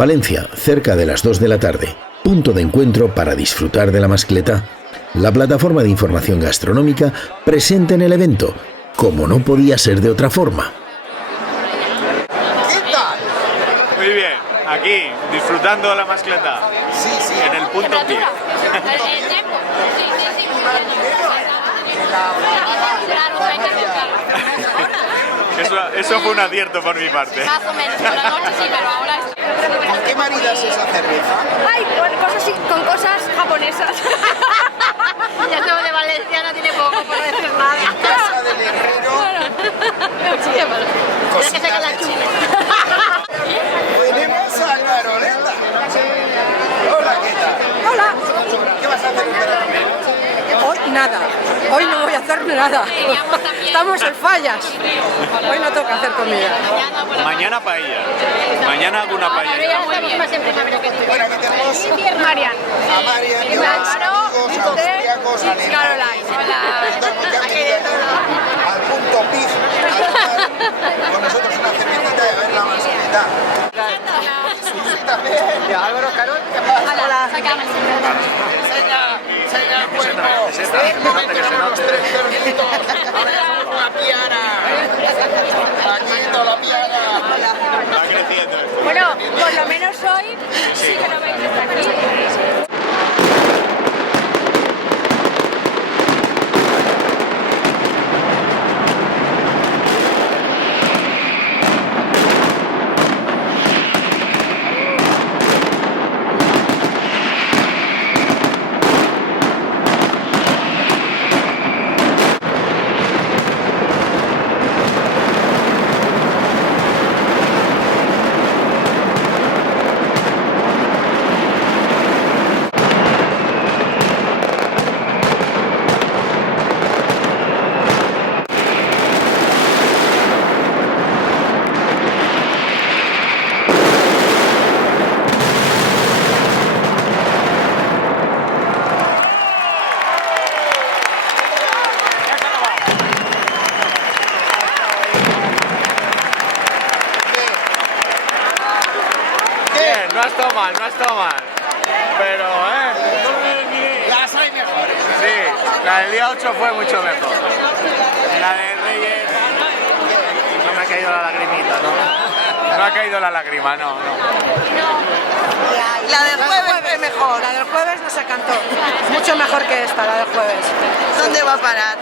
Valencia, cerca de las 2 de la tarde. Punto de encuentro para disfrutar de la mascletá, la plataforma de información gastronómica presente en el evento, como no podía ser de otra forma. ¿Qué tal? Muy bien, aquí, disfrutando de la mascletá. Sí, sí. En el punto pie. Eso fue un acierto por mi parte. Más o menos, por la noche sí, pero ahora es... ¿Con qué maridas esa cerveza? Ay, con cosas japonesas. Ya somos de Valencia, no tiene poco por decir nada. En casa del herrero. Tienes que sacar la chula. Tenemos a Caroleta. Hola, ¿qué tal? Hola. ¿Qué vas a hacer en verano? Hoy nada. Hoy no voy a hacer nada. Estamos en fallas. Hoy no toca hacer comida. Mañana paella. Mañana alguna paella. Estamos más en primavera que tú. Bueno, aquí tenemos Marian. a Marian, que va amigos austríacos, alemanes. Caroline. Estamos ya al punto PIF, a tomar con nosotros una cervecita y a ver la mascletá. Sí, también. Álvaro Carol. Hola. Sacamos. Seña el cuerpo. Tenemos los 3 cerditos. Ahora ya somos una piana. Paquito, la piana. Va creciendo esto. Bueno, por lo menos hoy sí que lo veis desde aquí. No ha estado mal, no ha estado mal. Pero, Las hay mejores. sí, la del día 8 fue mucho mejor. La de Reyes no me ha caído la lagrimita, ¿no? No ha caído la lágrima, no. La del jueves fue mejor. La del jueves nos encantó. Mucho mejor que esta, la del jueves. ¿Dónde va a parar?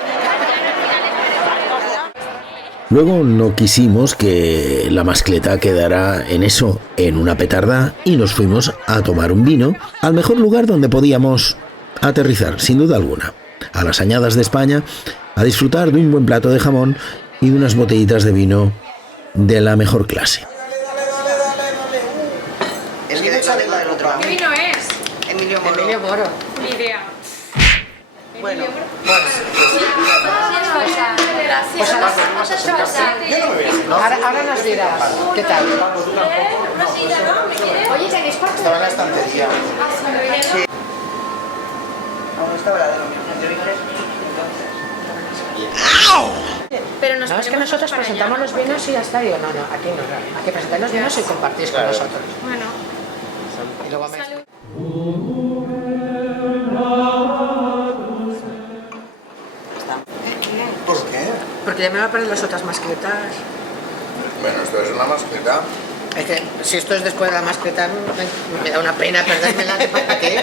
Luego no quisimos que la mascletá quedara en eso, en una petarda, y nos fuimos a tomar un vino al mejor lugar donde podíamos aterrizar, sin duda alguna, a las Añadas de España, a disfrutar de un buen plato de jamón y de unas botellitas de vino de la mejor clase. Es que de hecho la del otro. ¿Qué vino es? Emilio Moro. Ni idea. Bueno, Pues Ahora nos dirás. ¿Qué tal? Oye, ¿tenéis parte? estaba en la estantería. Sí. Aún estaba la de los Pero nos No, es que ponemos nosotros para presentamos allá. los vinos y ya está. Digo, no, aquí no. Aquí presentáis los vinos y compartís con nosotros. Bueno. Y luego Salud. ¿Por qué? Porque ya me va a poner las otras mascletas. Bueno, esto es una mascleta. Es que si esto es después de la mascleta, me da una pena perdérmela. ¿Para qué?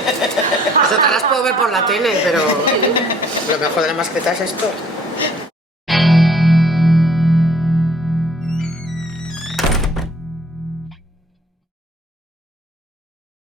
Las otras las puedo ver por la tele, pero lo mejor de la mascleta es esto.